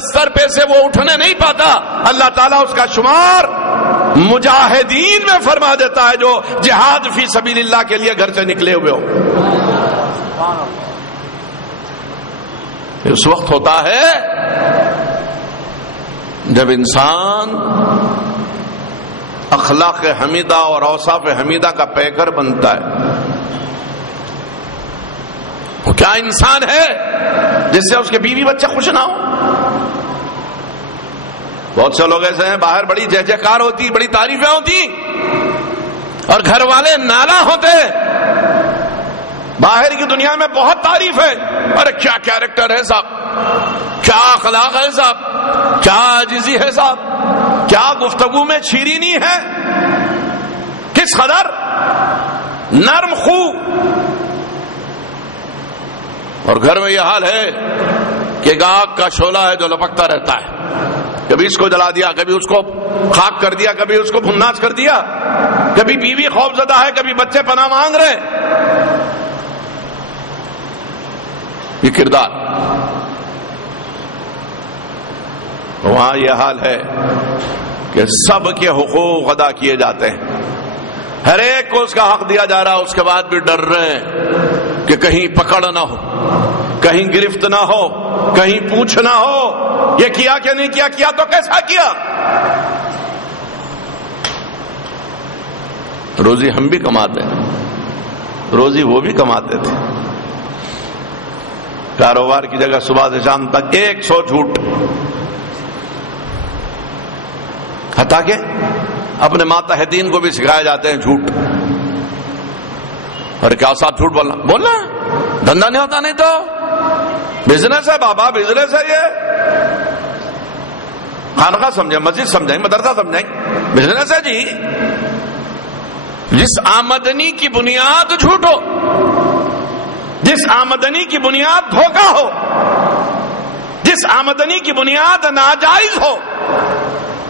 بستر پہ سے وہ اٹھنے نہیں پاتا، اللہ تعالیٰ اس کا شمار مجاہدین میں فرما دیتا ہے جو جہاد فی سبیل اللہ کے لیے گھر سے نکلے ہوئے ہو۔ اس وقت ہوتا ہے جب انسان اخلاق حمیدہ اور اوصاف حمیدہ کا پیکر بنتا ہے۔ وہ کیا انسان ہے جس سے اس کے بیوی بچے خوش نہ ہو؟ بہت سے لوگ ایسے ہیں باہر بڑی جے جے کار ہوتی، بڑی تعریفیں ہوتی، اور گھر والے نالا ہوتے۔ باہر کی دنیا میں بہت تعریف ہے، ارے کیا کیریکٹر ہے صاحب، کیا اخلاق ہے صاحب، کیا عاجزی ہے صاحب، کیا گفتگو میں شیرینی ہے، کس قدر نرم خو۔ اور گھر میں یہ حال ہے کہ آگ کا شعلہ ہے جو لپکتا رہتا ہے، کبھی اس کو جلا دیا، کبھی اس کو خاک کر دیا، کبھی اس کو بھناس کر دیا، کبھی بیوی خوف زدہ ہے، کبھی بچے پناہ مانگ رہے۔ یہ کردار، وہاں یہ حال ہے کہ سب کے حقوق ادا کیے جاتے ہیں، ہر ایک کو اس کا حق دیا جا رہا، اس کے بعد بھی ڈر رہے ہیں کہ کہیں پکڑ نہ ہو، کہیں گرفت نہ ہو، کہیں پوچھ نہ ہو، یہ کیا کہ نہیں کیا، کیا تو کیسا کیا۔ روزی ہم بھی کماتے ہیں، روزی وہ بھی کماتے تھے، کاروبار کی جگہ صبح سے شام تک 100 جھوٹ، حتیٰ کہ اپنے ماتحتین کو بھی سکھائے جاتے ہیں جھوٹ۔ اور کیا صاحب جھوٹ بولنا دھندا نہیں ہوتا، نہیں تو بزنس ہے بابا، بزنس ہے یہ، خانقاہ سمجھیں، مسجد سمجھیں، مدرسہ سمجھیں، بزنس ہے جی۔ جس آمدنی کی بنیاد جھوٹ ہو، جس آمدنی کی بنیاد دھوکہ ہو، جس آمدنی کی بنیاد ناجائز ہو،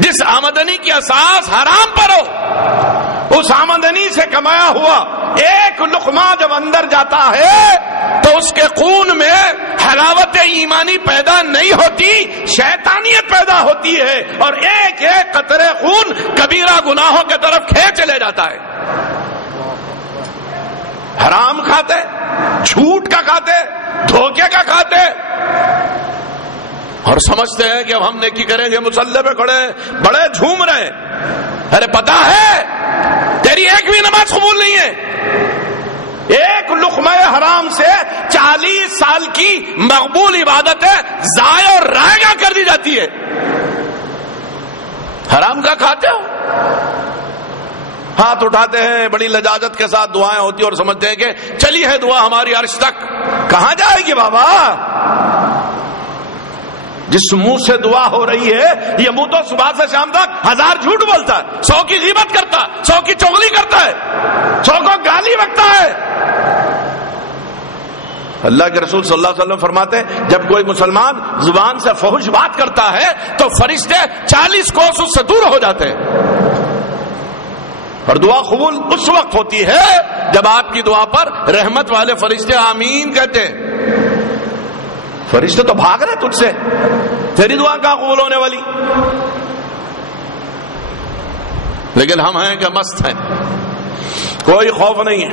جس آمدنی کی اساس حرام پر ہو، اس آمدنی سے کمایا ہوا ایک لقمہ جب اندر جاتا ہے تو اس کے خون میں حلاوت ایمانی پیدا نہیں ہوتی، شیطانیت پیدا ہوتی ہے، اور ایک ایک قطرے خون کبیرہ گناہوں کے طرف کھینچ لے جاتا ہے۔ حرام کھاتے، جھوٹ کا کھاتے، دھوکے کا کھاتے، اور سمجھتے ہیں کہ اب ہم نیکی کریں گے، مصلی پہ کھڑے بڑے جھوم رہے ہیں۔ ارے پتا ہے تیری ایک بھی نماز قبول نہیں ہے، ایک لقمہ حرام سے 40 سال کی مقبول عبادتیں ضائع اور رائگاں کر دی جاتی ہے۔ حرام کا کھاتے ہو، ہاتھ اٹھاتے ہیں، بڑی لجاجت کے ساتھ دعائیں ہوتی اور سمجھتے ہیں کہ چلی ہے دعا ہماری عرش تک۔ کہاں جائے گی بابا؟ جس منہ سے دعا ہو رہی ہے یہ منہ تو صبح سے شام تک 1000 جھوٹ بولتا ہے، 100 کی غیبت کرتا ہے، 100 کی چغلی کرتا ہے، 100 کو گالی بکتا ہے۔ اللہ کے رسول صلی اللہ علیہ وسلم فرماتے ہیں جب کوئی مسلمان زبان سے فحش بات کرتا ہے تو فرشتے 40 کوس اس سے دور ہو جاتے ہیں، اور دعا قبول اس وقت ہوتی ہے جب آپ کی دعا پر رحمت والے فرشتے آمین کہتے ہیں۔ فرشتے تو بھاگ رہے تجھ سے، تیری دعا کہاں قبول ہونے والی؟ لیکن ہم ہیں کہ مست ہیں، کوئی خوف نہیں ہے،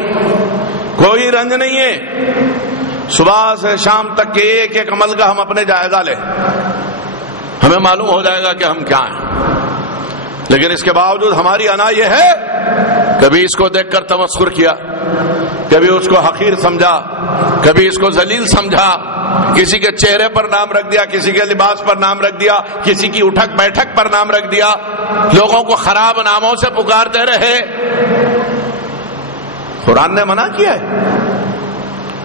کوئی رنج نہیں ہے، صبح سے شام تک کے ایک ایک عمل کا ہم اپنے جائزہ لیں، ہمیں معلوم ہو جائے گا کہ ہم کیا ہیں۔ لیکن اس کے باوجود ہماری انا یہ ہے، کبھی اس کو دیکھ کر تمسخر کیا، کبھی اس کو حقیر سمجھا، کبھی اس کو ذلیل سمجھا، کسی کے چہرے پر نام رکھ دیا، کسی کے لباس پر نام رکھ دیا، کسی کی اٹھک بیٹھک پر نام رکھ دیا، لوگوں کو خراب ناموں سے پکارتے رہے۔ قرآن نے منع کیا ہے،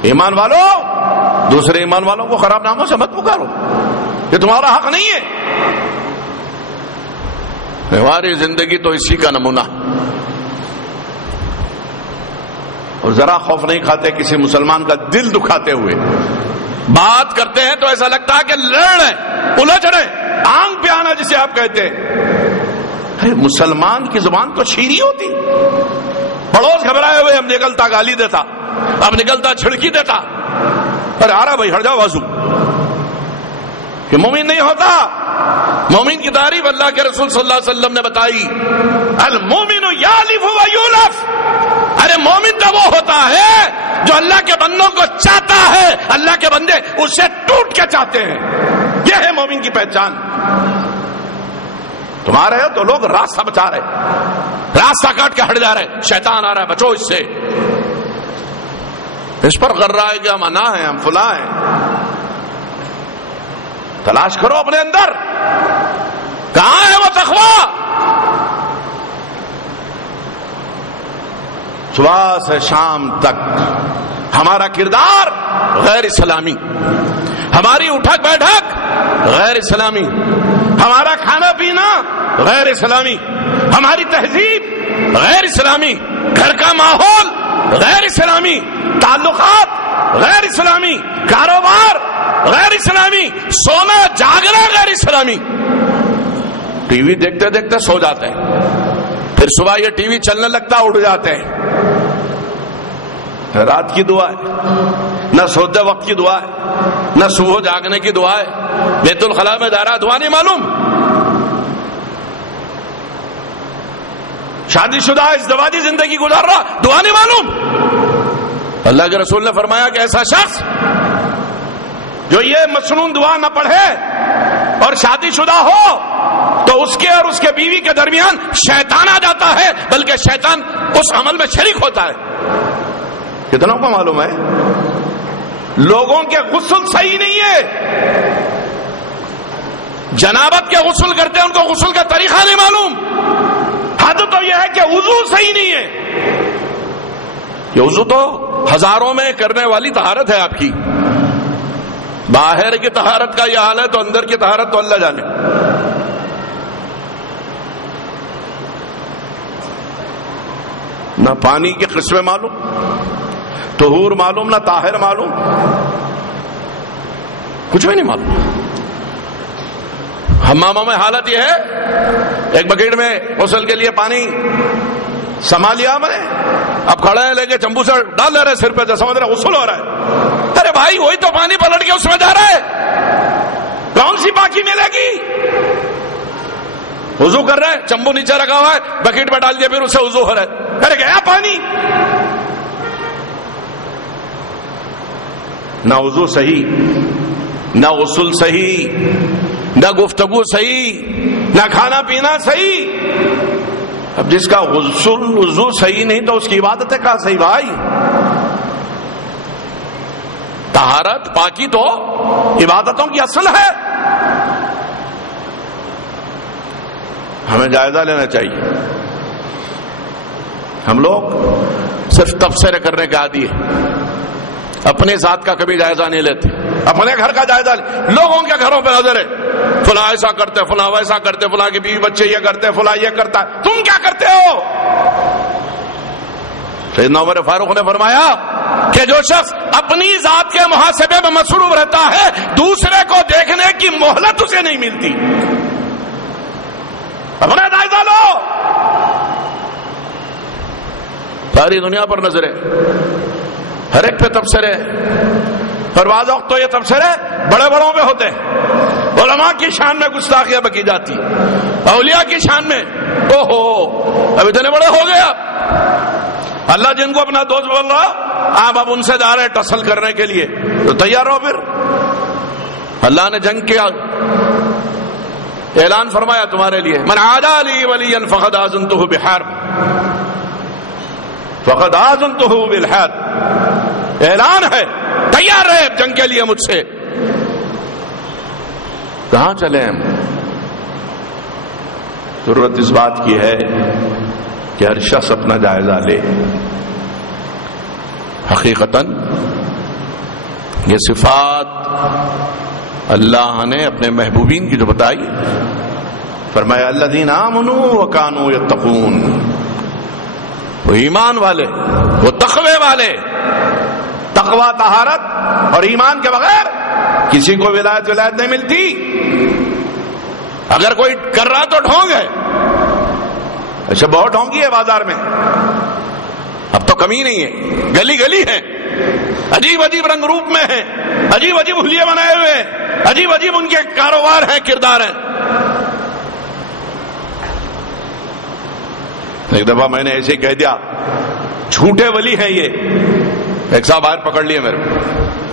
ایمان والوں دوسرے ایمان والوں کو خراب ناموں سے مت پکارو، یہ تمہارا حق نہیں ہے۔ ہماری زندگی تو اسی کا نمونہ، اور ذرا خوف نہیں کھاتے کسی مسلمان کا دل دکھاتے ہوئے، بات کرتے ہیں تو ایسا لگتا ہے کہ لڑ رہے، الجھ رہے، آنکھ پہ آنا جسے آپ کہتے ہیں۔ مسلمان کی زبان تو شیریں ہوتی، پڑوس گھبرائے ہوئے اب نکلتا گالی دیتا، اب نکلتا چھڑکی دیتا، ارے آ رہا بھائی ہٹ جاؤ بازو، کہ مومن نہیں ہوتا. مومن کی تعریف اللہ کے رسول صلی اللہ علیہ وسلم نے بتائی, المومن یالف و یولف. ارے مومن تو وہ ہوتا ہے جو اللہ کے بندوں کو چاہتا ہے, اللہ کے بندے اسے ٹوٹ کے چاہتے ہیں. یہ ہے مومن کی پہچان. تم آ رہے ہو تو لوگ راستہ بچا رہے, راستہ کاٹ کے ہٹ جا رہے, شیطان آ رہا ہے بچو اس سے, اس پر غرہ ہے کہ ہم انا ہیں, ہم فلاں ہیں. تلاش کرو اپنے اندر, کہاں ہے وہ تقویٰ. صبح سے شام تک ہمارا کردار غیر اسلامی, ہماری اٹھک بیٹھک غیر اسلامی, ہمارا کھانا پینا غیر اسلامی, ہماری تہذیب غیر اسلامی, گھر کا ماحول غیر اسلامی, تعلقات غیر اسلامی, کاروبار غیر اسلامی, سونا جاگنا غیر اسلامی. ٹی وی دیکھتے دیکھتے سو جاتے ہیں, پھر صبح یہ ٹی وی چلنے لگتا اٹھ جاتے ہیں. رات کی دعا ہے, نہ سوتے وقت کی دعا ہے, نہ صبح جاگنے کی دعا ہے. بیت الخلاء میں جا رہا, دعا نہیں معلوم. شادی شدہ ازدواجی زندگی گزار رہا, دعا نہیں معلوم. اللہ کے رسول نے فرمایا کہ ایسا شخص جو یہ مسنون دعا نہ پڑھے اور شادی شدہ ہو تو اس کے اور اس کے بیوی کے درمیان شیطان آ جاتا ہے, بلکہ شیطان اس عمل میں شریک ہوتا ہے. کتنوں کو معلوم ہے لوگوں کے غسل صحیح نہیں ہے, جنابت کے غسل کرتے ہیں ان کو غسل کا طریقہ نہیں معلوم. حد تو یہ ہے کہ وضو صحیح نہیں ہے. یہ وضو تو ہزاروں میں کرنے والی طہارت ہے آپ کی, باہر کی طہارت کا یہ حال ہے تو اندر کی طہارت تو اللہ جانے. نہ پانی کی قسمیں معلوم, طہور معلوم, نہ طاہر معلوم, کچھ بھی نہیں معلوم. حماموں میں حالت یہ ہے, ایک بکیٹ میں غسل کے لیے پانی سما لیا میں نے, اب کھڑے ہیں لے کے چمبو سے ڈال لے رہے سر پہ, سمجھ رہے غسل ہو رہا ہے. ارے بھائی وہی تو پانی پلٹ کے اس میں جا رہا ہے, کون سی باقی ملے گی. وضو کر رہے ہیں, چمبو نیچے رکھا ہوا ہے, بکیٹ میں ڈال دیا, پھر اس سے وضو ہو رہا ہے. ارے گیا پانی. نہ وضو صحیح, نہ غسل صحیح, نہ گفتگو صحیح, نہ کھانا پینا صحیح. اب جس کا غسل وضو صحیح نہیں تو اس کی عبادت ہے کہاں صحیح بھائی. طہارت پاکی تو عبادتوں کی اصل ہے. ہمیں جائزہ لینا چاہیے. ہم لوگ صرف تبصرے کرنے کے عادی ہیں, اپنے ذات کا کبھی جائزہ نہیں لیتے. اپنے گھر کا جائزہ لوگوں کے گھروں پہ نظر ہے, فلاں ایسا کرتے, فلاں ویسا کرتے, فلاں کے بیوی بچے یہ کرتے, فلاں یہ کرتا ہے, تم کیا کرتے ہو. سیدنا عمر فاروق نے فرمایا کہ جو شخص اپنی ذات کے محاسبے میں مصروف رہتا ہے دوسرے کو دیکھنے کی مہلت اسے نہیں ملتی. اپنا جائزہ لو. ساری دنیا پر نظر ہے, ہر ایک پہ تبصرے, اور بعض وقت تو یہ تبصرے بڑے بڑوں پہ ہوتے ہیں. علماء کی شان میں گستاخیاں بکی جاتی, اولیاء کی شان میں. اوہو اب اتنے بڑے ہو گئے آپ. اللہ جن کو اپنا دوست بول رہا, آپ اب ان سے جا رہے ٹسل کرنے کے لیے, تو تیار ہو. پھر اللہ نے جنگ کیا, اعلان فرمایا تمہارے لیے, من عادى لي وليا فقد آذنته بحرب, فقد آذنته بالحرب. اعلان ہے, تیار رہے جنگ کے لیے مجھ سے. کہاں چلے ہم. ضرورت اس بات کی ہے کہ ہر شخص اپنا جائزہ لے. حقیقتاً یہ صفات اللہ نے اپنے محبوبین کی جو بتائی, فرمایا الذین آمنوا وکانوا یتقون, وہ ایمان والے, وہ تقوی والے. تقوی طہارت اور ایمان کے بغیر کسی کو ولایت نہیں ملتی. اگر کوئی کر رہا تو ڈھونگ ہے. اچھا بہت ڈھونگی ہے بازار میں, اب تو کمی نہیں ہے, گلی گلی ہے, عجیب عجیب رنگ روپ میں ہیں, عجیب عجیب حلیے بنائے ہوئے ہیں. عجیب عجیب ان کے کاروبار ہیں، کردار ہیں. ایک دفعہ میں نے ایسے کہہ دیا جھوٹے ولی ہیں یہ. ایک صاحب باہر پکڑ لیے میرے.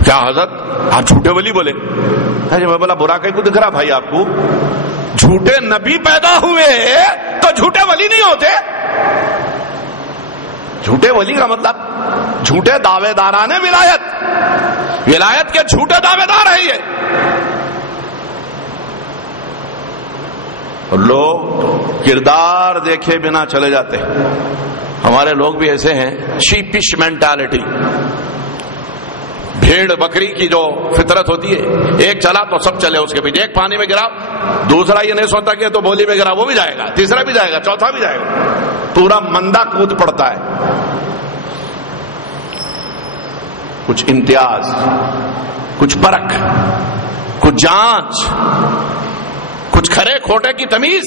کیا حضرت آپ جھوٹے ولی بولے؟ میں بولا برا کہیں کو دکھ رہا بھائی آپ کو؟ جھوٹے نبی پیدا ہوئے تو جھوٹے ولی نہیں ہوتے. جھوٹے ولی کا مطلب جھوٹے دعوے داران ولایت، ولایت کے جھوٹے دعوے دار ہیں یہ. لوگ کردار دیکھے بنا چلے جاتے ہیں. ہمارے لوگ بھی ایسے ہیں، شیپش مینٹالٹی. بھیڑ بکری کی جو فطرت ہوتی ہے، ایک چلا تو سب چلے اس کے پیچھے. ایک پانی میں گرا، دوسرا یہ نہیں سوچتا کہ تو بولی میں گرا وہ بھی جائے گا، تیسرا بھی جائے گا، چوتھا بھی جائے گا. پورا مندہ کود پڑتا ہے. کچھ امتیاز، کچھ پرکھ، کچھ جانچ، کچھ کھرے کھوٹے کی تمیز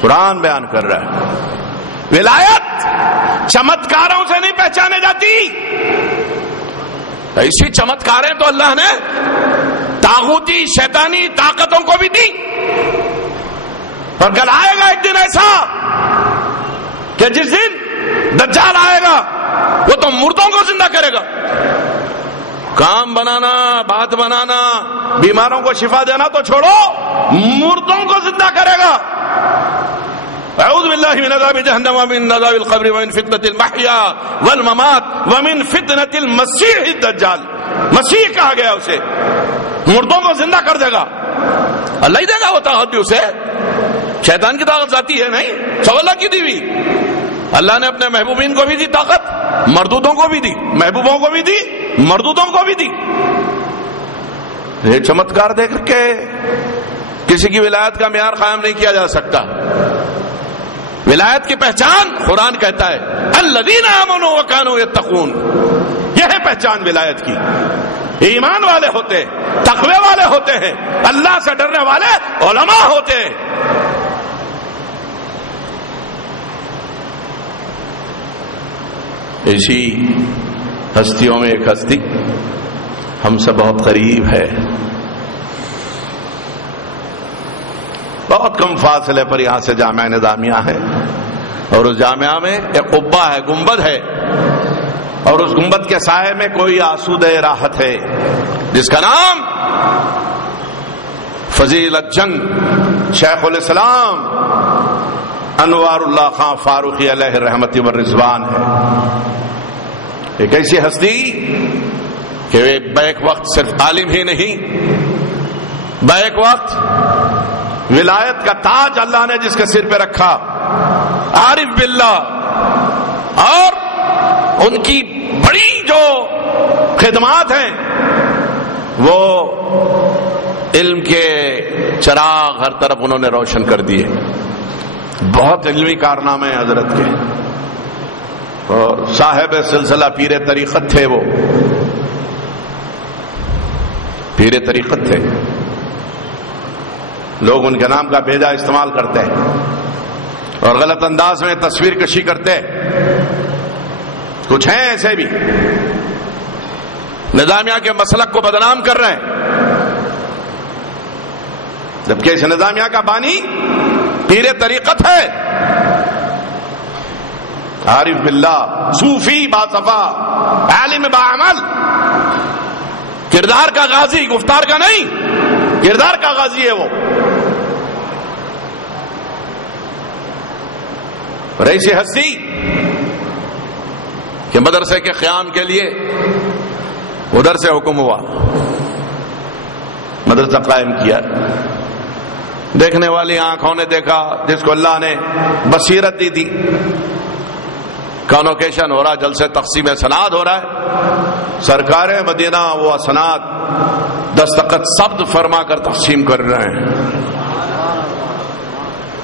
قرآن بیان کر رہا ہے. ولایت چمتکاروں سے نہیں پہچانے جاتی. ایسی چمتکاریں تو اللہ نے طاغوتی شیطانی طاقتوں کو بھی دی. اور کل آئے گا ایک دن ایسا کہ جس دن دجال آئے گا وہ تو مردوں کو زندہ کرے گا. کام بنانا، بات بنانا، بیماروں کو شفا دینا تو چھوڑو، مردوں کو زندہ کرے گا. اعوذ باللہ من عذاب جہنم ومن عذاب القبر ومن فتنة المحیا والممات ومن فتنة المسیح الدجال. مسیح کہا گیا اسے، مردوں کو زندہ کر دے گا. اللہ ہی دے گا وہ طاقت بھی اسے. شیطان کی طاقت ذاتی ہے نہیں، سب اللہ کی دی ہوئی. اللہ نے اپنے محبوبین کو بھی دی طاقت، مردودوں کو بھی دی. محبوبوں کو بھی دی، مردودوں کو بھی دی. یہ چمتکار دیکھ کے کسی کی ولایت کا معیار قائم نہیں کیا جا سکتا. ولایت کی پہچان قرآن کہتا ہے الذین آمنوا وکانوا یتقون. یہ ہے پہچان ولایت کی. ایمان والے ہوتے، تقوی والے ہوتے ہیں، اللہ سے ڈرنے والے علماء ہوتے ہیں. ایسی ہستیوں میں ایک ہستی ہم سے بہت قریب ہے. بہت کم فاصلے پر یہاں سے جامعہ نظامیہ ہے، اور اس جامعہ میں ایک قبہ ہے، گنبد ہے، اور اس گنبد کے سائے میں کوئی آسودہ راحت ہے جس کا نام فضیلت جنگ شیخ الاسلام انوار اللہ خان فاروقی علیہ رحمت و رضوان ہے. ایک ایسی ہستی کہ بیک وقت صرف عالم ہی نہیں، بیک وقت ولایت کا تاج اللہ نے جس کے سر پہ رکھا، عارف باللہ. اور ان کی بڑی جو خدمات ہیں وہ علم کے چراغ ہر طرف انہوں نے روشن کر دیے. بہت علمی کارنامے ہیں حضرت کے، اور صاحب سلسلہ پیر طریقت تھے. وہ پیر طریقت تھے. لوگ ان کے نام کا بھیجا استعمال کرتے ہیں اور غلط انداز میں تصویر کشی کرتے. کچھ ہیں ایسے بھی نظامیہ کے مسلک کو بدنام کر رہے ہیں، جبکہ اس نظامیہ کا بانی پیر طریقت ہے، عارف باللہ، صوفی باصفا، عالم باعمل. کردار کا غازی، گفتار کا نہیں، کردار کا غازی ہے وہ. اور ایسی ہستی کہ مدرسے کے قیام کے لیے ادھر سے حکم ہوا، مدرسہ قائم کیا. دیکھنے والی آنکھوں نے دیکھا، جس کو اللہ نے بصیرت دی تھی. کانوکیشن ہو رہا، جلسے تقسیم سناد ہو رہا ہے. سرکار مدینہ وہ اسناد دستخط ثبت فرما کر تقسیم کر رہے ہیں.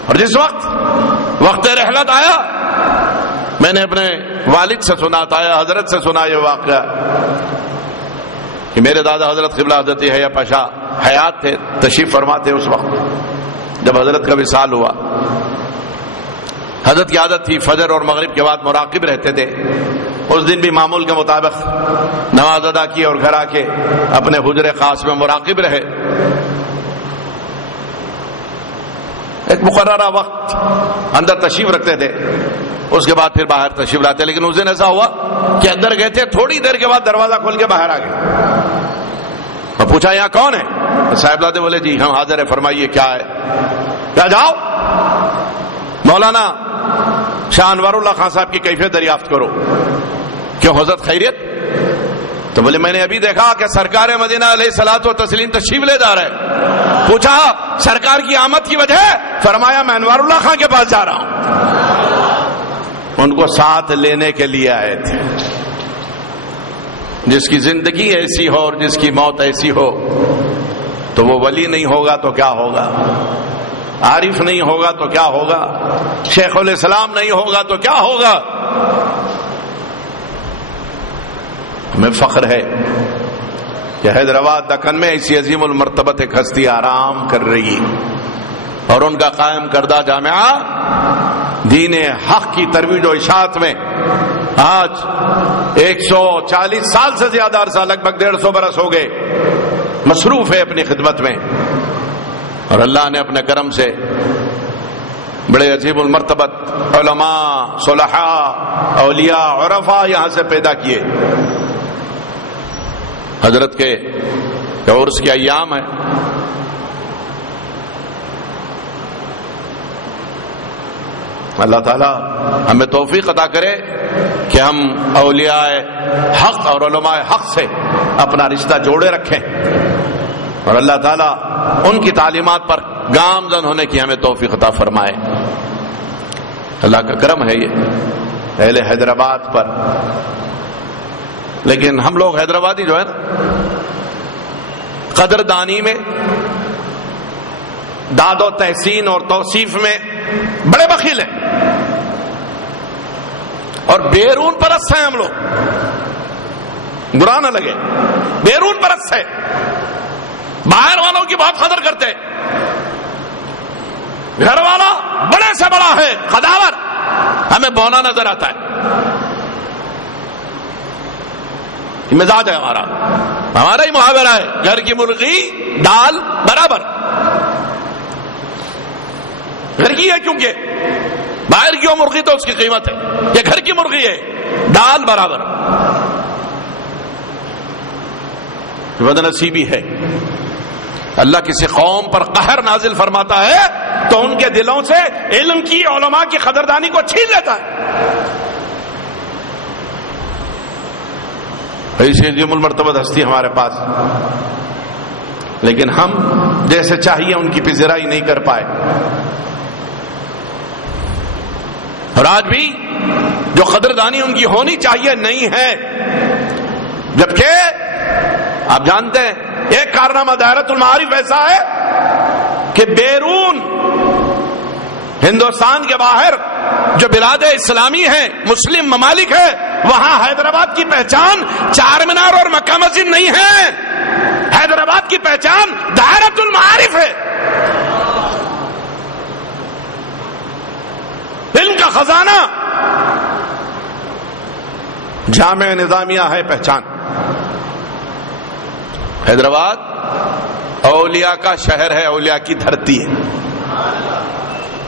اور جس وقت رحلت آیا، میں نے اپنے والد سے سنا تھا، حضرت سے سنا یہ واقعہ کہ میرے دادا حضرت قبلہ حضرت حیا پاشا حیات تھے، تشریف فرماتے اس وقت جب حضرت کا وصال ہوا. حضرت کی عادت تھی فجر اور مغرب کے بعد مراقب رہتے تھے. اس دن بھی معمول کے مطابق نماز ادا کی اور گھر آ کے اپنے حجرے خاص میں مراقب رہے. ایک مقررہ وقت اندر تشریف رکھتے تھے, اس کے بعد پھر باہر تشریف لاتے. لیکن اس دن ایسا ہوا کہ اندر گئے تھے, تھوڑی دیر کے بعد دروازہ کھول کے باہر آ گئے اور پوچھا یہاں کون ہے؟ صاحبزادے بولے جی ہم حاضر ہیں, فرمائیے کیا ہے؟ کیا جاؤ مولانا شاہ انوار اللہ خان صاحب کی کیفیت دریافت کرو. کیوں حضرت خیریت؟ تو بولے میں نے ابھی دیکھا کہ سرکار مدینہ علیہ الصلوۃ والتسلیم تشریف لے جا رہے. پوچھا سرکار کی آمد کی وجہ؟ فرمایا میں انوار اللہ خان کے پاس جا رہا ہوں. ان کو ساتھ لینے کے لیے آئے تھے. جس کی زندگی ایسی ہو اور جس کی موت ایسی ہو تو وہ ولی نہیں ہوگا تو کیا ہوگا, عارف نہیں ہوگا تو کیا ہوگا, شیخ الاسلام نہیں ہوگا تو کیا ہوگا. ہمیں فخر ہے کہ حیدرآباد دکن میں ایسی عظیم المرتبت ایک ہستی آرام کر رہی اور ان کا قائم کردہ جامعہ دین حق کی ترویج و اشاعت میں آج 140 سال سے زیادہ عرصہ, لگ بھگ 150 برس ہو گئے, مصروف ہے اپنی خدمت میں. اور اللہ نے اپنے کرم سے بڑے عظیم المرتبت علماء, صلحاء, اولیاء, عرفاء یہاں سے پیدا کیے. حضرت کے عرس کے ایام ہے, اللہ تعالیٰ ہمیں توفیق عطا کرے کہ ہم اولیاء حق اور علماء حق سے اپنا رشتہ جوڑے رکھیں, اور اللہ تعالیٰ ان کی تعلیمات پر گامزن ہونے کی ہمیں توفیق عطا فرمائے. اللہ کا کرم ہے یہ اہل حیدرآباد پر. لیکن ہم لوگ حیدرآبادی جو ہے نا, قدردانی میں, داد و تحسین اور توصیف میں بڑے بخیل ہیں اور بیرون پرست ہیں. ہم لوگ, برا نہ لگے, بیرون پرست ہے, باہر والوں کی بہت قدر کرتے ہیں. گھر والا بڑے سے بڑا ہے, قداور, ہمیں بونا نظر آتا ہے. مزاج ہے ہمارا ہی محاورہ ہے, گھر کی مرغی دال برابر. گھر کی ہے کیونکہ باہر کی مرغی تو اس کی قیمت ہے, یہ گھر کی مرغی ہے, دال برابر. بدنصیبی ہے, اللہ کسی قوم پر قہر نازل فرماتا ہے تو ان کے دلوں سے علم کی, علماء کی قدردانی کو چھین لیتا ہے. ایسی عظیم المرتبت ہستی ہمارے پاس, لیکن ہم جیسے چاہیے ان کی پذیرائی نہیں کر پائے. اور آج بھی جو قدردانی ان کی ہونی چاہیے نہیں ہے. جبکہ آپ جانتے ہیں ایک کارنامہ دائرۃ المعارف ایسا ہے کہ بیرون ہندوستان کے باہر جو بلاد اسلامی ہیں, مسلم ممالک ہیں, وہاں حیدرآباد کی پہچان چار مینار اور مکہ مسجد نہیں ہے. حیدرآباد کی پہچان دائرۃ المعارف ہے. علم کا خزانہ جامع نظامیہ ہے پہچان. حیدرآباد اولیاء کا شہر ہے, اولیاء کی دھرتی ہے,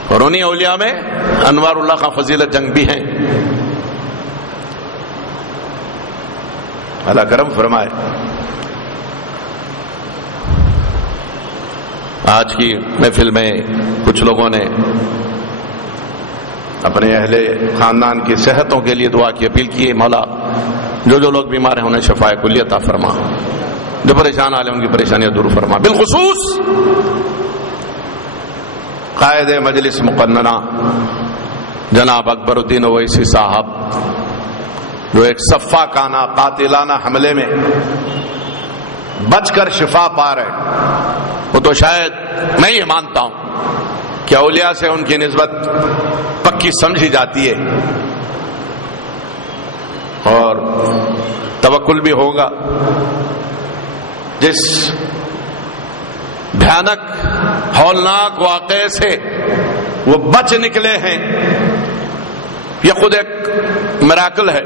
اور انہی اولیاء میں انوار اللہ خان فضیلت جنگ بھی ہیں. اللہ کرم فرمائے. آج کی محفل میں کچھ لوگوں نے اپنے اہل خاندان کی صحتوں کے لیے دعا کی اپیل کی. مولا جو لوگ بیمار ہیں انہیں شفاء کلیہ عطا فرما, جو پریشان آ لے ان کی پریشانیاں دور فرما. بالخصوص قائد مجلس مقننہ جناب اکبر الدین اویسی صاحب, جو ایک صفاقانہ قاتلانہ حملے میں بچ کر شفا پا رہے, وہ تو شاید میں یہ مانتا ہوں کہ اولیاء سے ان کی نسبت پکی سمجھی جاتی ہے اور توکل بھی ہوگا. جس بھیانک ہولناک واقعے سے وہ بچ نکلے ہیں, یہ خود ایک میراکل ہے.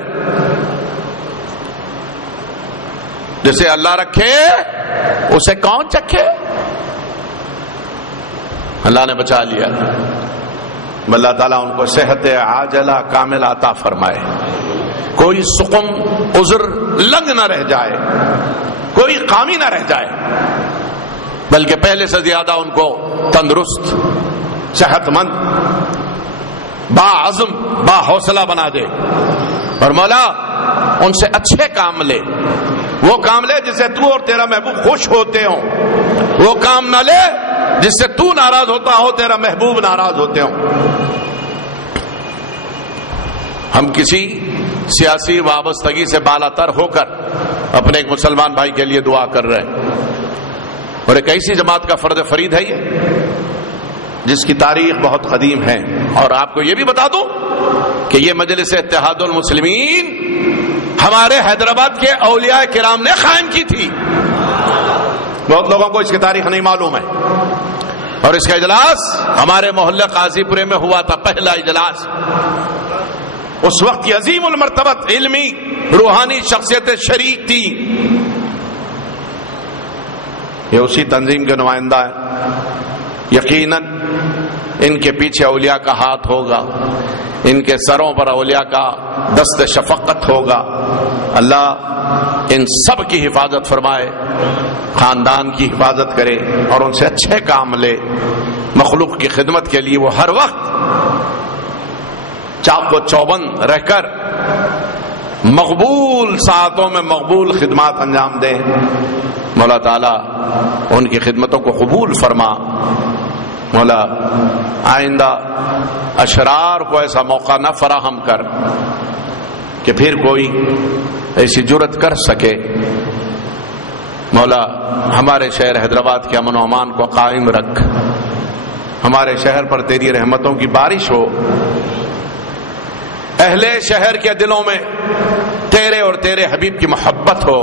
جسے اللہ رکھے اسے کون چکھے؟ اللہ نے بچا لیا، اللہ تعالیٰ ان کو صحت عاجلہ کاملہ عطا فرمائے، کوئی سقم عذر لنگ نہ رہ جائے، کوئی خامی نہ رہ جائے، بلکہ پہلے سے زیادہ ان کو تندرست، صحت مند، با عزم، با حوصلہ بنا دے، اور مولا ان سے اچھے کام لے، وہ کام لے جس سے تو اور تیرا محبوب خوش ہوتے ہوں، وہ کام نہ لے جس سے تو ناراض ہوتا ہو، تیرا محبوب ناراض ہوتے ہوں۔ ہم کسی سیاسی وابستگی سے بالا تر ہو کر اپنے ایک مسلمان بھائی کے لیے دعا کر رہے ہیں، اور ایک ایسی جماعت کا فرد فرید ہے یہ جس کی تاریخ بہت قدیم ہے، اور آپ کو یہ بھی بتا دوں کہ یہ مجلس اتحاد المسلمین ہمارے حیدرآباد کے اولیاء کرام نے قائم کی تھی۔ بہت لوگوں کو اس کی تاریخ نہیں معلوم ہے، اور اس کا اجلاس ہمارے محلہ قاضی پورے میں ہوا تھا، پہلا اجلاس۔ اس وقت کی عظیم المرتبت علمی روحانی شخصیت شریک تھی، یہ اسی تنظیم کے نمائندہ ہیں۔ یقیناً ان کے پیچھے اولیاء کا ہاتھ ہوگا، ان کے سروں پر اولیاء کا دست شفقت ہوگا۔ اللہ ان سب کی حفاظت فرمائے، خاندان کی حفاظت کرے، اور ان سے اچھے کام لے۔ مخلوق کی خدمت کے لیے وہ ہر وقت چاق و چوبند رہ کر مقبول ساعتوں میں مقبول خدمات انجام دیں۔ مولا تعالیٰ ان کی خدمتوں کو قبول فرما۔ مولا آئندہ اشرار کو ایسا موقع نہ فراہم کر کہ پھر کوئی ایسی جرت کر سکے۔ مولا ہمارے شہر حیدرآباد کے امن و امان کو قائم رکھ، ہمارے شہر پر تیری رحمتوں کی بارش ہو، اہل شہر کے دلوں میں تیرے اور تیرے حبیب کی محبت ہو۔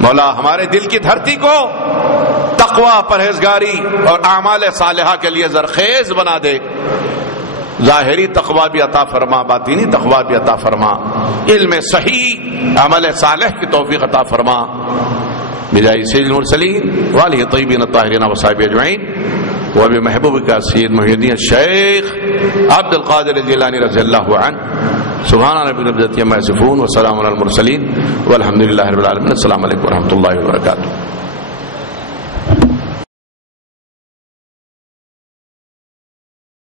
مولا ہمارے دل کی دھرتی کو تقوی، پرہیزگاری اور اعمال صالحہ کے لیے زرخیز بنا دے۔ ظاہری تقوی بھی عطا فرما، باطینی تقوی بھی عطا فرما، علم صحیح، عمل صالح کی توفیق عطا فرما۔ بجائے سید المرسلین والہ طیبین الطاہرین وصحبہ اجمعین، وبی محبوب کا سید محی الدین شیخ عبد القادر الجیلانی رضی اللہ عنہ۔ سبحان ربک رب العزۃ عما یصفون وسلام علی المرسلین والحمد للہ رب العالمین۔ السلام علیکم ورحمۃ اللہ وبرکاتہ۔